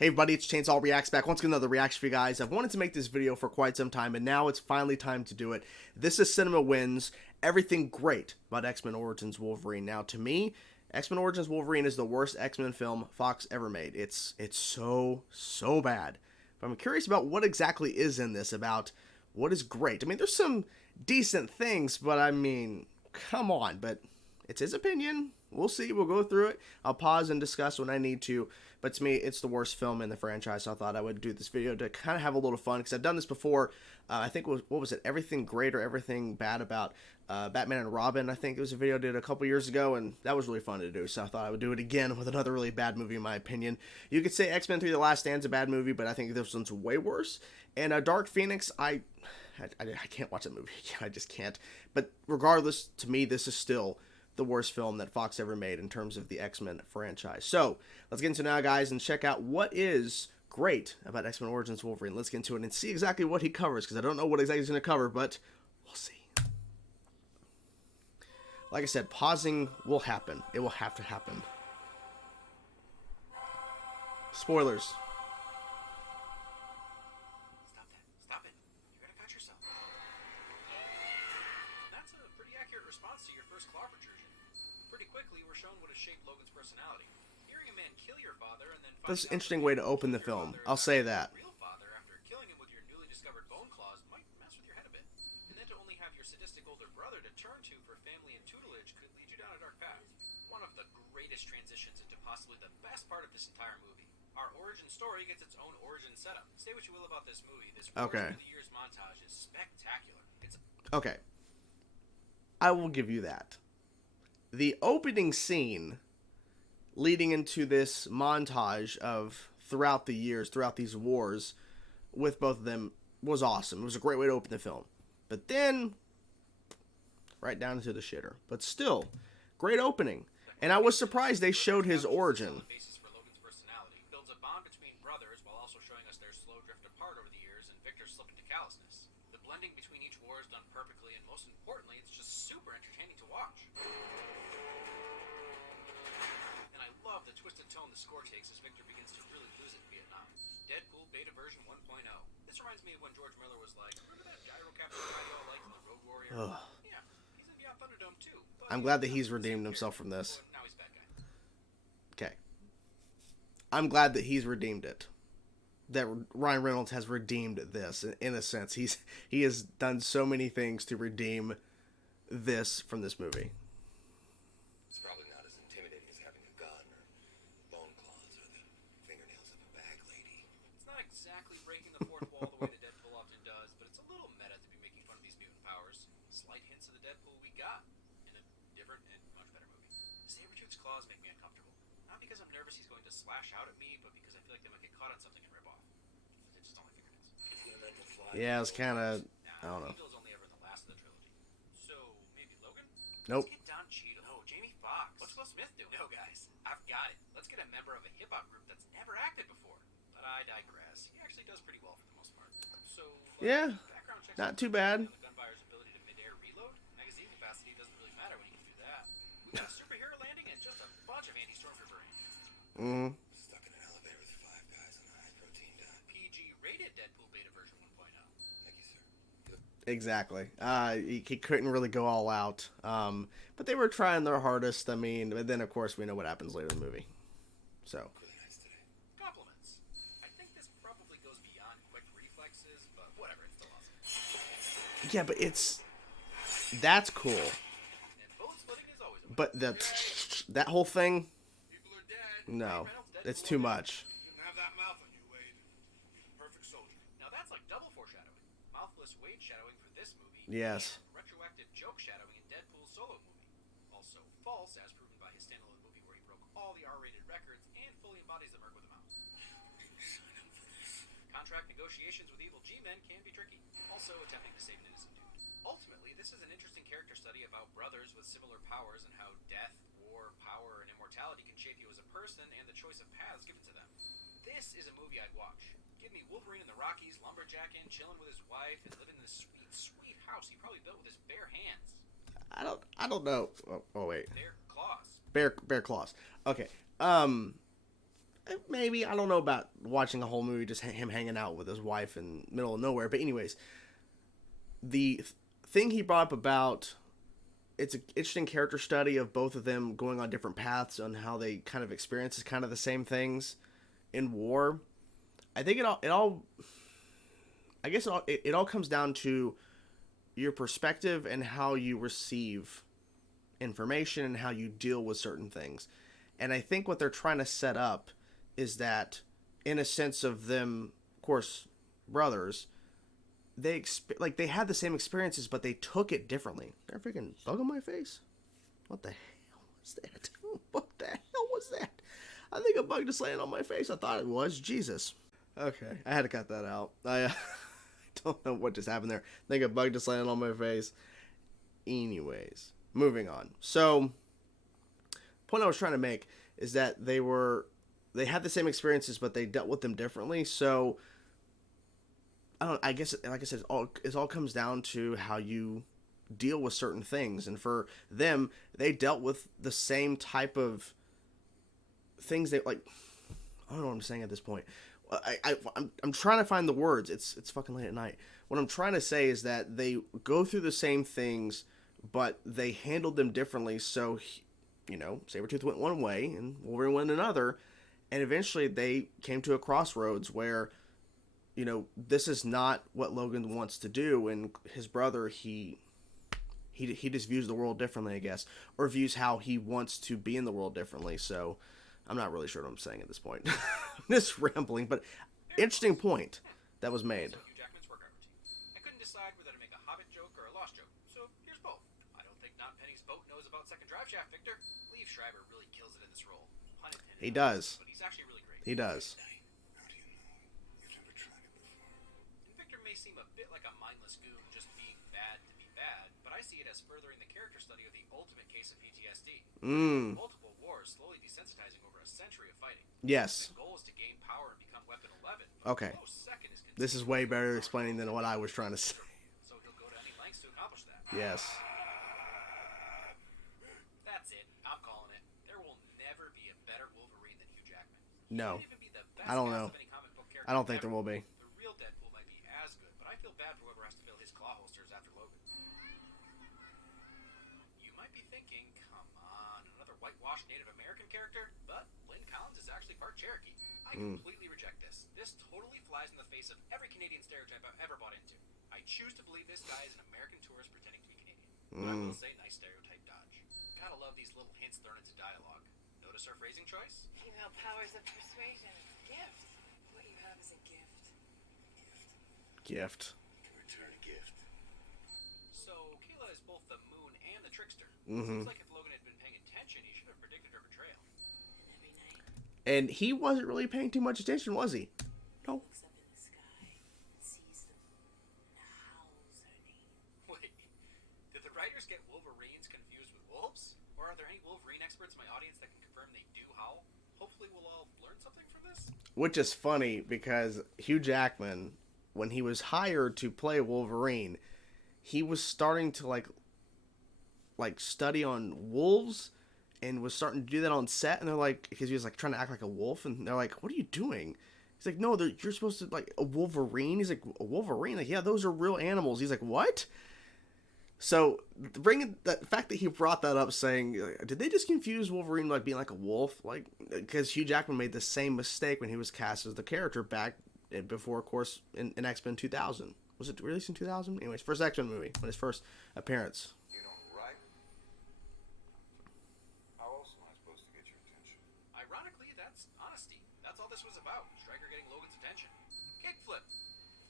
Hey everybody, it's Chainsaw Reacts back once again, another reaction for you guys. I've wanted to make this video for quite some time, and now it's finally time to do it. This is Cinema Wins, everything great about X-Men Origins Wolverine. Now, to me, X-Men Origins Wolverine is the worst X-Men film Fox ever made. It's so bad. But I'm curious about what exactly is in this, about what is great. I mean, there's some decent things, but I mean, come on. But it's his opinion. We'll see. We'll go through it. I'll pause and discuss when I need to. But to me, it's the worst film in the franchise, so I thought I would do this video to kind of have a little fun, because I've done this before. I think, what was it? Everything Great or Everything Bad about Batman and Robin. I think it was a video I did a couple years ago, and that was really fun to do, so I thought I would do it again with another really bad movie, in my opinion. You could say X-Men 3 The Last Stand's a bad movie, but I think this one's way worse. And Dark Phoenix, I can't watch that movie. I just can't. But regardless, to me, this is still the worst film that Fox ever made in terms of the X-Men franchise. So let's get into it now, guys, and check out what is great about X-Men Origins Wolverine. Let's get into it and see exactly what he covers, because I don't know what exactly he's going to cover, but we'll see. Like I said, pausing will happen. It will have to happen. Spoilers. Stop it. You're gonna cut yourself. That's a pretty accurate response to your first claw protrusion. Pretty quickly, we're shown what has shaped Logan's personality. Hearing a man kill your father and then That's an interesting way to open the film. I'll say that. Real father after killing him with your newly discovered bone claws might mess with your head a bit. And then to only have your sadistic older brother to turn to for family and tutelage could lead you down a dark path. One of the greatest transitions into possibly the best part of this entire movie. Our origin story gets its own origin setup. Say what you will about this movie, this Okay. the years montage is spectacular. It's Okay. I will give you that. The opening scene leading into this montage of throughout the years, throughout these wars with both of them was awesome. It was a great way to open the film. But then, right down into the shitter. But still, great opening. And I was surprised they showed his origin. basis for Logan's personality builds a bond between brothers while also showing us their slow drift apart over the years and Victor's slip into callousness. The blending between each war is done perfectly, and most importantly, it's just super entertaining to watch. And I love the twisted tone the score takes as Victor begins to really lose it in Vietnam. Deadpool beta version 1.0. This reminds me of when George Miller was like, remember that gyrocopter ride you all liked in the Road Warrior? Ugh. Yeah, he's in Beyond Thunderdome too. I'm glad that he's redeemed himself from this. Now he's a bad guy. Okay. I'm glad that he's redeemed it. That Ryan Reynolds has redeemed this, in a sense. He has done so many things to redeem this from this movie. It's probably not as intimidating as having a gun or bone claws or the fingernails of a bag lady. It's not exactly breaking the fourth wall the way that Deadpool often does, but it's a little meta to be making fun of these mutant powers. Slight hints of the Deadpool we got in a different and much better movie. Sabretooth's claws make me uncomfortable. Not because I'm nervous he's going to slash out at me, but because I feel like they might get caught on something and rip off. They're just only fingernails. Yeah, it's kind of, I don't know. Evil's only ever the last of the trilogy. So, maybe Logan? Nope. Let's get Don Cheadle. No, Jamie Foxx. What's Will Smith do? No, guys. I've got it. Let's get a member of a hip-hop group that's never acted before. But I digress. He actually does pretty well for the most part. So, Yeah, background checks not too bad. on the gunfire's ability to mid-air reload. Magazine capacity doesn't really matter when you can do that. We got a superhero landing and just a bunch of anti-stormtrooper range. Mm-hmm. Stuck in an elevator with 5 guys on a high-protein diet. PG-rated Deadpool beta version 1.0. Thank you, sir. Exactly. He couldn't really go all out. But they were trying their hardest. I mean, but then, of course, we know what happens later in the movie. So. Really nice today. Compliments. I think this probably goes beyond quick reflexes, but whatever, it's still awesome. Yeah, but that's cool. And bullet splitting is always a win. But that whole thing, People are dead. no, it's too much. Shouldn't have that mouth on you, Wade. Perfect soldier. Now that's like double foreshadowing. Mouthless Wade shadowing for this movie. Yes. And retroactive joke shadowing in Deadpool's solo movie. Also false, as proven by his standalone movie where he broke all the R-rated records and fully embodies the merc with a mouth. Contract negotiations with evil G-men can be tricky. Also attempting to save an innocent dude. Ultimately, this is an interesting character study about brothers with similar powers and how death, war, power, and immortality can shape you as a person and the choice of paths given to them. This is a movie I'd watch. Give me Wolverine in the Rockies, lumberjacking, chilling with his wife, and living in this sweet, sweet house he probably built with his bare hands. I don't know. Oh wait. Bare claws. Bear claws. Okay. maybe, I don't know about watching a whole movie just him hanging out with his wife in the middle of nowhere. But anyways, the thing he brought up about, it's an interesting character study of both of them going on different paths on how they kind of experience kind of the same things in war. I think it all comes down to your perspective and how you receive information and how you deal with certain things. And I think what they're trying to set up is that, in a sense of them, of course, brothers, they had the same experiences, but they took it differently. They're freaking bug on my face. What the hell was that? What the hell was that? I think a bug just landed on my face. I thought it was. Jesus. Okay, I had to cut that out. I don't know what just happened there. I think a bug just landed on my face. Anyways, moving on. So, point I was trying to make is that they had the same experiences, but they dealt with them differently. So, I guess, like I said, it all comes down to how you deal with certain things. And for them, they dealt with the same type of things I don't know what I'm saying at this point. I'm trying to find the words. It's fucking late at night. What I'm trying to say is that they go through the same things, but they handled them differently. So, Sabretooth went one way and Wolverine went another, and eventually they came to a crossroads where, this is not what Logan wants to do, and his brother, he just views the world differently, I guess, or views how he wants to be in the world differently. So, I'm not really sure what I'm saying at this point. I'm just rambling, but interesting point that was made. So Hugh Jackman's workout routine. I couldn't decide whether to make a Hobbit joke or a Lost joke, so here's both. I don't think Not Penny's boat knows about second drive shaft, Victor. Liev Schreiber really kills it in this role. Pun intended. He does. But he's actually really great. He does. How do you know? You've never tried it before. And Victor may seem a bit like a mindless goon just being bad to be bad, but I see it as furthering the character study of the ultimate case of PTSD. Multiple wars slowly desensitizing over a century of fighting. Yes. The goal is to gain power and become Weapon 11. Okay. This is way better explaining than what I was trying to say. So he'll go to any lengths to accomplish that. Yes. That's it. I'm calling it. There will never be a better Wolverine than Hugh Jackman. No. He might even be the best I don't cast know. of any comic book character I don't think there ever. will be. The real Deadpool might be as good, but I feel bad for whoever has to fill his claw holsters after Logan. You might be thinking, come on, another whitewashed Native American character? But Lynn Collins is actually part Cherokee. I completely reject this. This totally flies in the face of every Canadian stereotype I've ever bought into. I choose to believe this guy is an American tourist pretending to be Canadian. But I will say, nice stereotype dodge. Gotta love these little hints thrown into dialogue. Notice our phrasing choice? Female powers of persuasion. Gift. What you have is a gift. Gift. You can return a gift. So, Kayla is both the moon and the trickster. Seems like if Logan had been paying attention, he should have predicted her betrayal. And every night, And he wasn't really paying too much attention, was he? No. looks up in the sky and sees them and howls her name. Wait, did the writers get Wolverines confused with wolves? Or are there any Wolverine experts in my audience that can confirm they do howl? Hopefully we'll all learn something from this. Which is funny because Hugh Jackman, when he was hired to play Wolverine, he was starting to like study on wolves and was starting to do that on set. And they're like, because he was like trying to act like a wolf, and they're like, "What are you doing?" He's like, "No, you're supposed to like a Wolverine." He's like, "A Wolverine?" Like, "Yeah, those are real animals." He's like, "What?" So bringing the fact that he brought that up, saying, "Did they just confuse Wolverine like being like a wolf?" Like, because Hugh Jackman made the same mistake when he was cast as the character back before, of course, in X-Men 2000. Was it released in 2000? Anyways, first X-Men movie, when his first appearance. You don't write? How else am I supposed to get your attention? Ironically, that's honesty. That's all this was about. Stryker getting Logan's attention. Kickflip.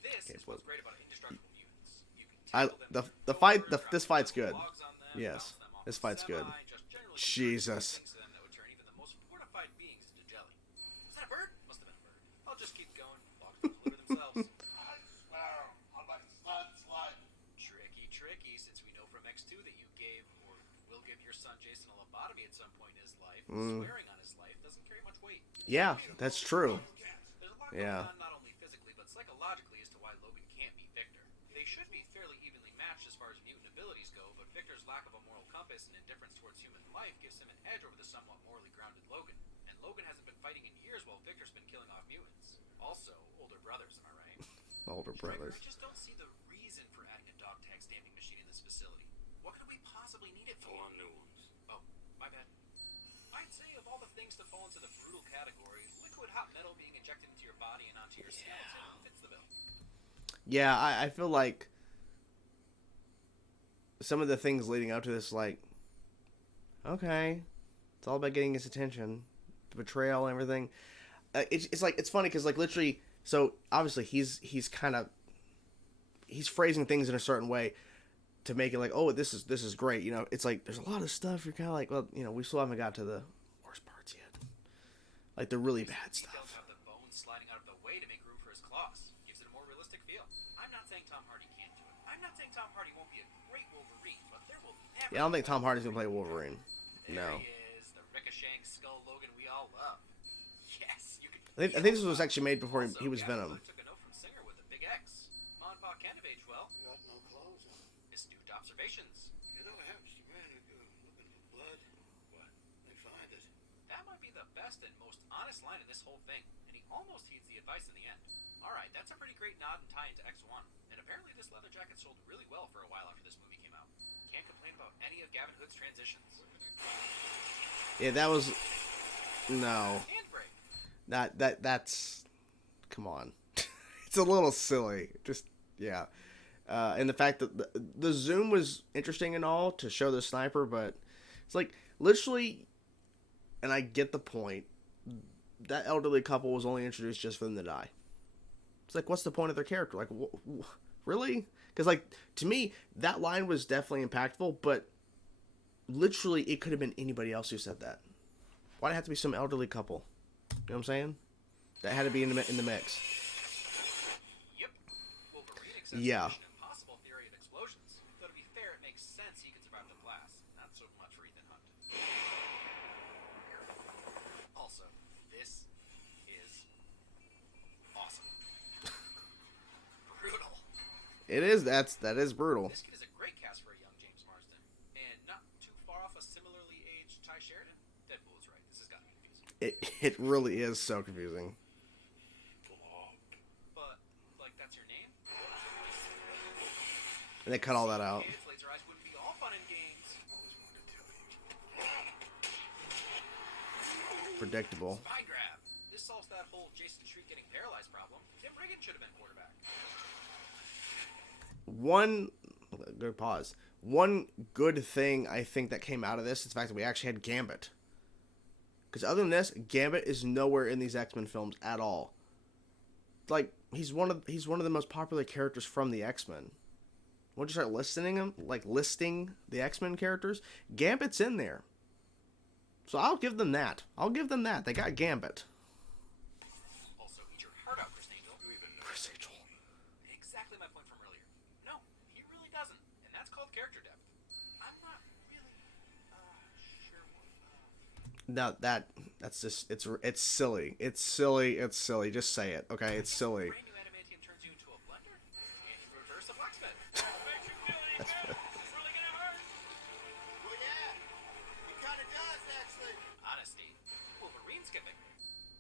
This is what's great about indestructible mutants. You can tackle them The with fight over, drop this fight's good. logs on them, Yes, bounce them off this the fight's good. semi, just generally Jesus. things to them that would turn even the most fortified beings into jelly. Was that a bird? Must have been a bird. I'll just keep going. Logs will deliver themselves. I swear on my son's life. Tricky, since we know from X2 that you gave or will give your son Jason a lobotomy at some point in his life. Swearing on his life doesn't carry much weight. Yeah, that's true. There's a lot Yeah. going on not only physically but psychologically as to why Logan can't beat Victor. They should be fairly evenly matched as far as mutant abilities go, but Victor's lack of a moral compass and indifference towards human life gives him an edge over the somewhat morally grounded Logan. And Logan hasn't been fighting in years while Victor Also, older brothers, am I right? Older Striker, brothers. I just don't see the reason for adding a dog tag stamping machine in this facility. What could we possibly need it for? Full on new ones. Oh, my bad. I'd say of all the things to fall into the brutal category, liquid hot metal being injected into your body and onto your skeleton fits the bill. Yeah, I feel like some of the things leading up to this, like, okay, it's all about getting his attention, the betrayal and everything. It's like, it's funny because, like, literally, so obviously he's phrasing things in a certain way to make it like, oh, this is great. You know, it's like there's a lot of stuff you're kind of like, well, you know, we still haven't got to the worst parts yet, like the really bad Details stuff. have the bones sliding out of the way to make room for his claws. Gives it a more realistic feel. I'm not saying Tom Hardy can't do it. I'm not saying Tom Hardy won't be a great Wolverine, but there will never. Yeah, I don't think Tom Hardy's gonna play Wolverine. There No. he is, the ricocheting skull Logan we all love. Yes, you can. I think this was actually made before Also, he was Gavin Venom. Hood took a note from Singer with a big X. Ma and Pa can't have aged well. Got no clothes on. Astute observations. You know what happens to men who go looking for blood? What? They find it. That might be the best and most honest line in this whole thing, and he almost heeds the advice in the end. Alright, that's a pretty great nod and tie into X1, and apparently this leather jacket sold really well for a while after this movie came out. Can't complain about any of Gavin Hood's transitions. Yeah, that was no. Handbrake. That's come on. It's a little silly. Just yeah. And the fact that the zoom was interesting and all to show the sniper, but it's like literally, and I get the point. That elderly couple was only introduced just for them to die. It's like, what's the point of their character? Like, really? Because like to me, that line was definitely impactful, but literally, it could have been anybody else who said that. Why'd it have to be some elderly couple? You know what I'm saying? That had to be in the mix. Yep. Wolverine accepts Yeah. the Mission Impossible theory of explosions. Though to be fair, it makes sense he could survive the blast. Not so much for Ethan Hunt. Also, this is awesome. Brutal. It is. That is brutal. This kid is a great cast for a young James Marsden, and not too far off a similarly aged Ty Sheridan. Deadpool is right. This has got me confusing. It really is so confusing. But like, that's your name? And they cut all that out. Kids, laser eyes wouldn't be all fun and games. Predictable. Spine grab. This solves that whole Jason Shriek getting paralyzed problem. Tim Riggin should have been quarterback. One good pause. One good thing I think that came out of this is the fact that we actually had Gambit. Because other than this, Gambit is nowhere in these X-Men films at all. Like he's one of the most popular characters from the X-Men. Once you start listing the X-Men characters, Gambit's in there. So I'll give them that. They got Gambit. Also, eat your heart out, Chris Angel. You even know Chris Angel. Exactly my point from earlier. No, he really doesn't, and that's called character depth. I'm not really sure what. No, that's just it's silly. It's silly. Just say it, okay? It's silly. Brand new adamantium turns you into a blender, and you reverse a blacksmith. Makes you feel it. Is this really gonna hurt? Well, yeah. It kind of does, actually. Honesty. Wolverine skipping.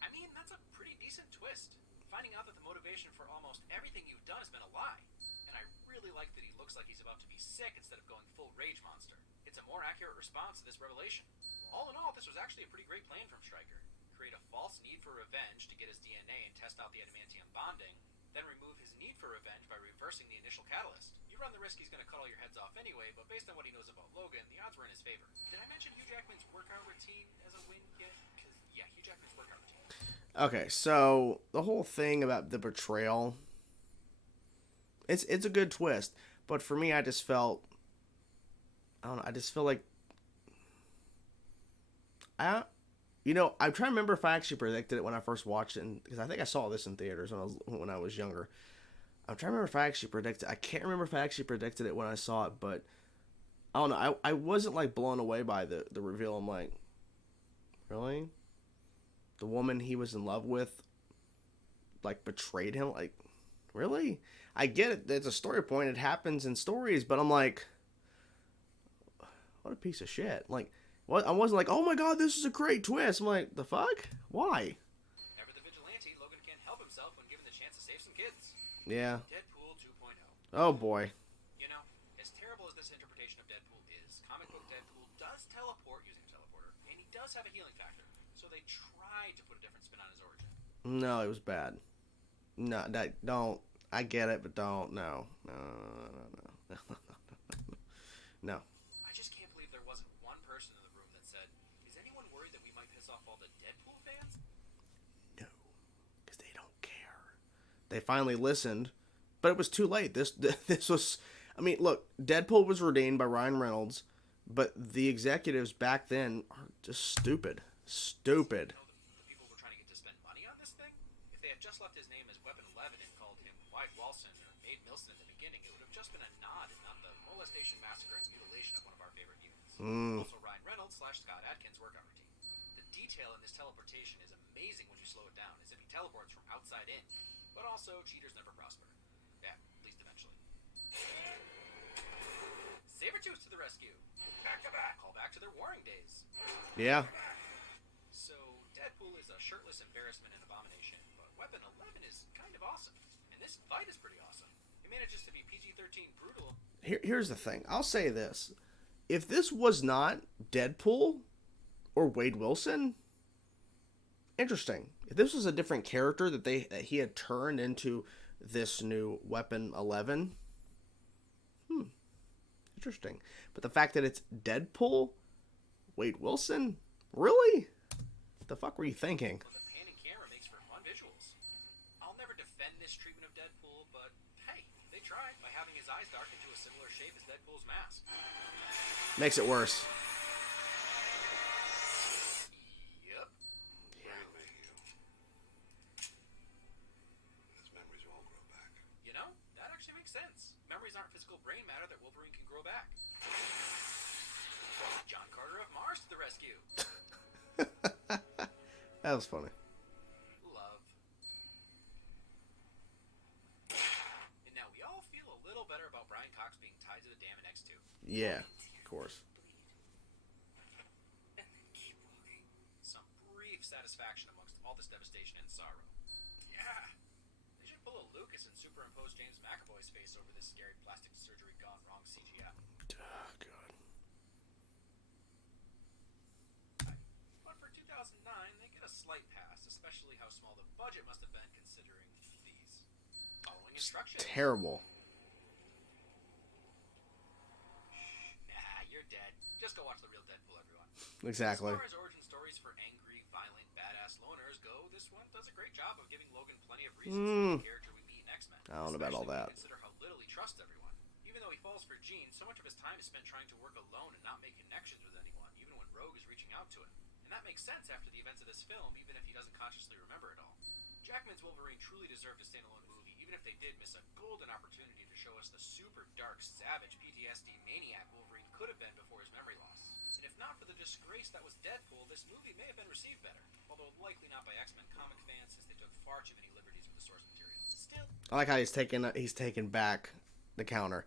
I mean, that's a pretty decent twist. Finding out that the motivation for almost everything you've done has been a lie. And I really like that he looks like he's about to be sick instead of going full rage monster. It's a more accurate response to this revelation. All in all, this was actually a pretty great plan from Stryker. Create a false need for revenge to get his DNA and test out the adamantium bonding, then remove his need for revenge by reversing the initial catalyst. You run the risk he's going to cut all your heads off anyway, but based on what he knows about Logan, the odds were in his favor. Did I mention Hugh Jackman's workout routine as a win yet? Because, yeah, Hugh Jackman's workout routine. Okay, so the whole thing about the betrayal, it's a good twist, but for me, I just felt, I don't know, I just feel like, I'm trying to remember if I actually predicted it when I first watched it, because I think I saw this in theaters when I was younger. I'm trying to remember if I actually predicted. I can't remember if I actually predicted it when I saw it, but I don't know. I wasn't like blown away by the reveal. I'm like, really? The woman he was in love with, like, betrayed him? Like, really? I get it. It's a story point. It happens in stories, but I'm like, what a piece of shit. Like, what? I wasn't like, oh my god, this is a great twist. I'm like, the fuck? Why? Ever the vigilante, Logan can't help himself Yeah. Deadpool 2.0. Oh boy. You know, as terrible as this interpretation of Deadpool is, comic book Deadpool does teleport using a teleporter, and he does have a healing factor. So they tried to put a different spin on his origin. No, it was bad. No, that don't. I get it, but don't. No, no, no, no, no. I just can't believe there wasn't one person in the room that said, "Is anyone worried that we might piss off all the Deadpool fans?" No, because they don't care. They finally listened, but it was too late. This was. I mean, look, Deadpool was ordained by Ryan Reynolds, but the executives back then are just stupid. Stupid. You know, the people were trying to get to spend money on this thing? If they had just left his name as Weapon 11 and called him White Walson or Abe Milson in the beginning, it would have just been a nod and not the molestation, massacre, and mutilation of one of our favorite mutants. Also, Ryan Reynolds / Scott Adkins work on our team. The detail in this teleportation is amazing when you slow it down, as if he teleports from outside in. But also, cheaters never prosper. Yeah, at least eventually. Sabretooth to the rescue. Back to back. Call back to their warring days. Yeah. So, Deadpool is a shirtless embarrassment and abomination, but Weapon 11 is kind of awesome. And this fight is pretty awesome. It manages to be PG-13 brutal. Here's the thing. I'll say this. If this was not Deadpool or Wade Wilson, interesting. If this was a different character that he had turned into this new Weapon 11, interesting. But the fact that it's Deadpool, Wade Wilson, really? What the fuck were you thinking? But the panning camera makes for fun visuals. I'll never defend this treatment of Deadpool, but hey, they tried by having his eyes darken into a similar shape as Deadpool's mask. Makes it worse. Yep. Brain mayhew. His memories will all grow back. You know, that actually makes sense. Memories aren't physical brain matter that Wolverine can grow back. John Carter of Mars to the rescue. That was funny. Love. And now we all feel a little better about Brian Cox being tied to the dam in X2. Yeah, of course. And then keep walking. Some brief satisfaction amongst all this devastation and sorrow. Yeah. They should pull a Lucas and superimpose James McAvoy's face over this scary plastic surgery gone wrong CGI. Oh, God. But for 2009, they get a slight pass, especially how small the budget must have been considering these following instructions. Terrible. Nah, you're dead. Just go watch the real Deadpool, everyone. Exactly. As far as origin stories for angry, violent, badass loners go, this one does a great job of giving Logan plenty of reasons to be the character we meet in X-Men. I don't know about all Especially when that. you consider how little he trusts everyone. Even though he falls for Jean, so much of his time is spent trying to work alone and not make connections with anyone, even when Rogue is reaching out to him. And that makes sense after the events of this film, even if he doesn't consciously remember it all. Jackman's Wolverine truly deserved a standalone movie, even if they did miss a golden opportunity to show us the super dark, savage PTSD maniac Wolverine could have been before his memory loss. And if not for the disgrace that was Deadpool, this movie may have been received better, although likely not by X-Men comic fans since they took far too many liberties with the source material. Still, I like how he's taken back the counter.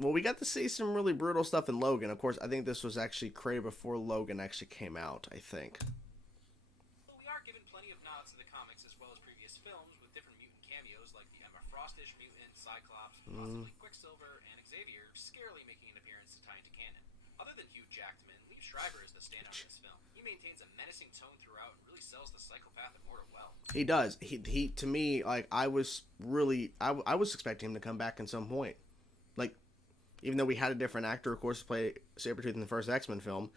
Well, we got to see some really brutal stuff in Logan. Of course, I think this was actually created before Logan actually came out, I think. we are given plenty of nods to the comics as well as previous films with different mutant cameos like the Emma Frostish mutant, Cyclops, possibly Quicksilver, and Xavier scarily making an appearance to tie into canon. Other than Hugh Jackman, Liev Schreiber is the standout in this film. He maintains a menacing tone throughout and really sells the psychopath immortal well. He does. He to me, like, I was expecting him to come back at some point. Like, even though we had a different actor, of course, to play Sabretooth in the first X-Men film,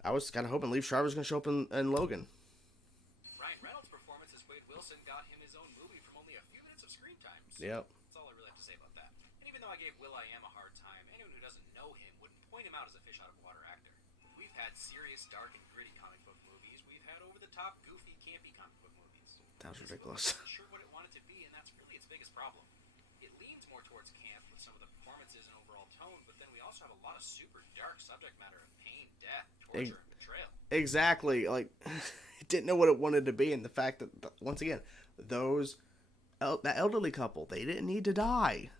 I was kind of hoping Liev Schreiber was going to show up in Logan. Ryan Reynolds' performance as Wade Wilson got him his own movie from only a few minutes of screen time. So Yep. that's all I really have to say about that. And even though I gave Will.i.am a hard time, anyone who doesn't know him wouldn't point him out as a fish out of water actor. We've had serious, dark, and gritty comic book movies. We've had over-the-top, goofy, campy comic book movies. That was This ridiculous. movie wasn't sure what it wanted to be, and that's really its biggest problem. It leans more towards camp with some of the performances and overall tone, but then we also have a lot of super dark subject matter of pain, death, torture, and betrayal. Exactly. Like, it didn't know what it wanted to be, and the fact that, once again, that elderly couple, they didn't need to die.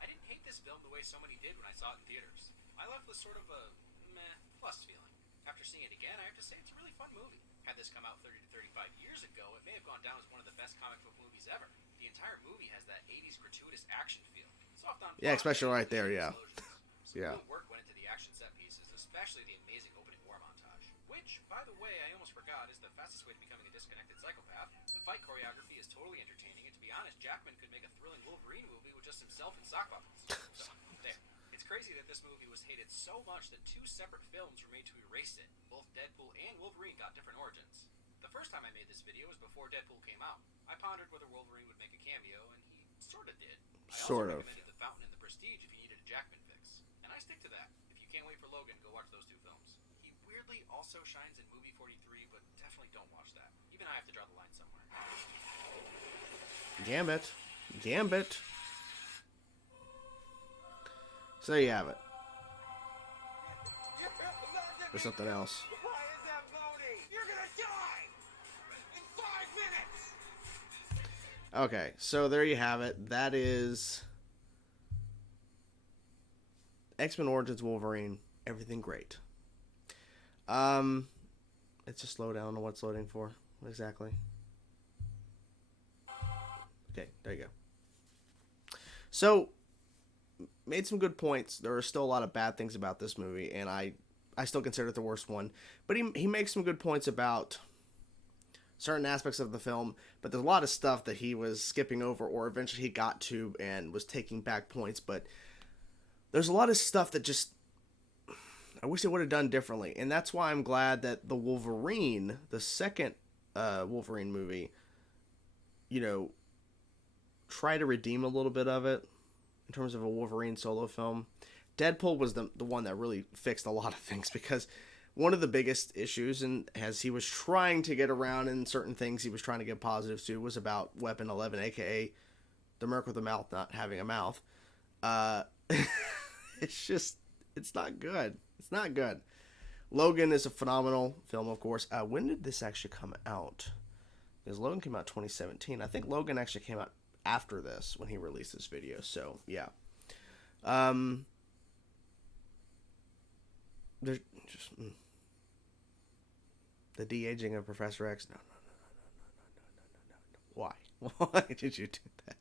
I didn't hate this film the way so many did when I saw it in theaters. I left with sort of a meh plus feeling. After seeing it again, I have to say it's a really fun movie. Had this come out 30 to 35 years ago, it may have gone down as one of the best comic book movies ever. The entire movie has that 80s gratuitous action feel. Soft on Yeah, plot, especially right there, yeah. Some Yeah. good work went into the action set pieces, especially the amazing opening war montage. Which, by the way, I almost forgot, is the fastest way to becoming a disconnected psychopath. The fight choreography is totally entertaining, and to be honest, Jackman could make a thrilling Wolverine movie with just himself in sock puppets. So, there. It's crazy that this movie was hated so much that 2 separate films were made to erase it. Both Deadpool and Wolverine got different origins. The first time I made this video was before Deadpool came out. I pondered whether Wolverine would make a cameo, and he sort of did. I Sort also of. recommended The Fountain and The Prestige if you needed a Jackman fix. And I stick to that. If you can't wait for Logan, go watch those 2 films. He weirdly also shines in movie 43, but definitely don't watch that. Even I have to draw the line somewhere. Gambit. Gambit. So there you have it. There's something else. Why is that loading? You're gonna die in 5 minutes. Okay, so there you have it. That is X-Men Origins Wolverine. Everything great. It's just slow down on what's loading for. Exactly. Okay, there you go. So, made some good points. There are still a lot of bad things about this movie, and I still consider it the worst one. But he makes some good points about certain aspects of the film, but there's a lot of stuff that he was skipping over, or eventually he got to and was taking back points. But there's a lot of stuff that just I wish they would have done differently, and that's why I'm glad that the Wolverine, the second Wolverine movie, you know, try to redeem a little bit of it in terms of a Wolverine solo film. Deadpool was the one that really fixed a lot of things, because one of the biggest issues, and as he was trying to get around in certain things he was trying to get positives to, was about Weapon 11, aka the Merc with a Mouth not having a mouth. It's not good. It's not good. Logan is a phenomenal film, of course. When did this actually come out? Because Logan came out 2017. I think Logan actually came out after this when he released this video. So, yeah. There's just the de-aging of Professor X. No. Why? Why did you do that?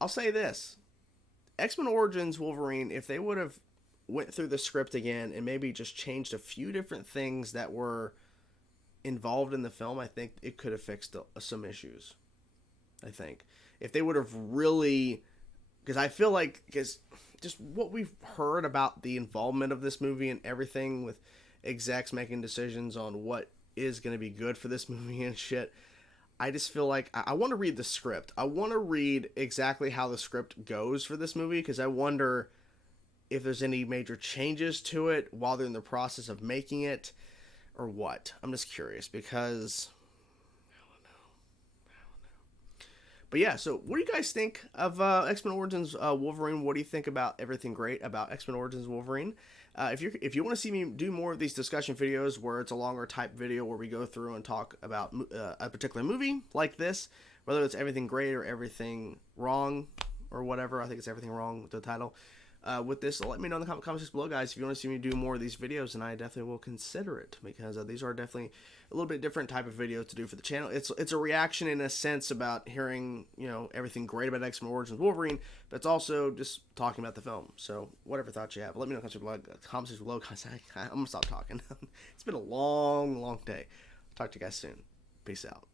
I'll say this. X-Men Origins Wolverine, if they would have went through the script again and maybe just changed a few different things that were involved in the film, I think it could have fixed some issues. I think. If they would have really... Because I feel like... Because just what we've heard about the involvement of this movie and everything, with execs making decisions on what is going to be good for this movie and shit, I just feel like I want to read the script. I want to read exactly how the script goes for this movie, because I wonder if there's any major changes to it while they're in the process of making it, or what. I'm just curious, because I don't know. But yeah, so what do you guys think of X-Men Origins Wolverine? What do you think about everything great about X-Men Origins Wolverine? If you want to see me do more of these discussion videos where it's a longer type video where we go through and talk about a particular movie like this, whether it's everything great or everything wrong or whatever, I think it's everything wrong with the title. With this, let me know in the comments section below, guys, if you want to see me do more of these videos, and I definitely will consider it, because these are definitely a little bit different type of video to do for the channel. It's a reaction in a sense about hearing, you know, everything great about X-Men Origins Wolverine, but it's also just talking about the film. So whatever thoughts you have, let me know in the comments section below, guys. I'm gonna stop talking. It's been a long day. Talk to you guys soon. Peace out.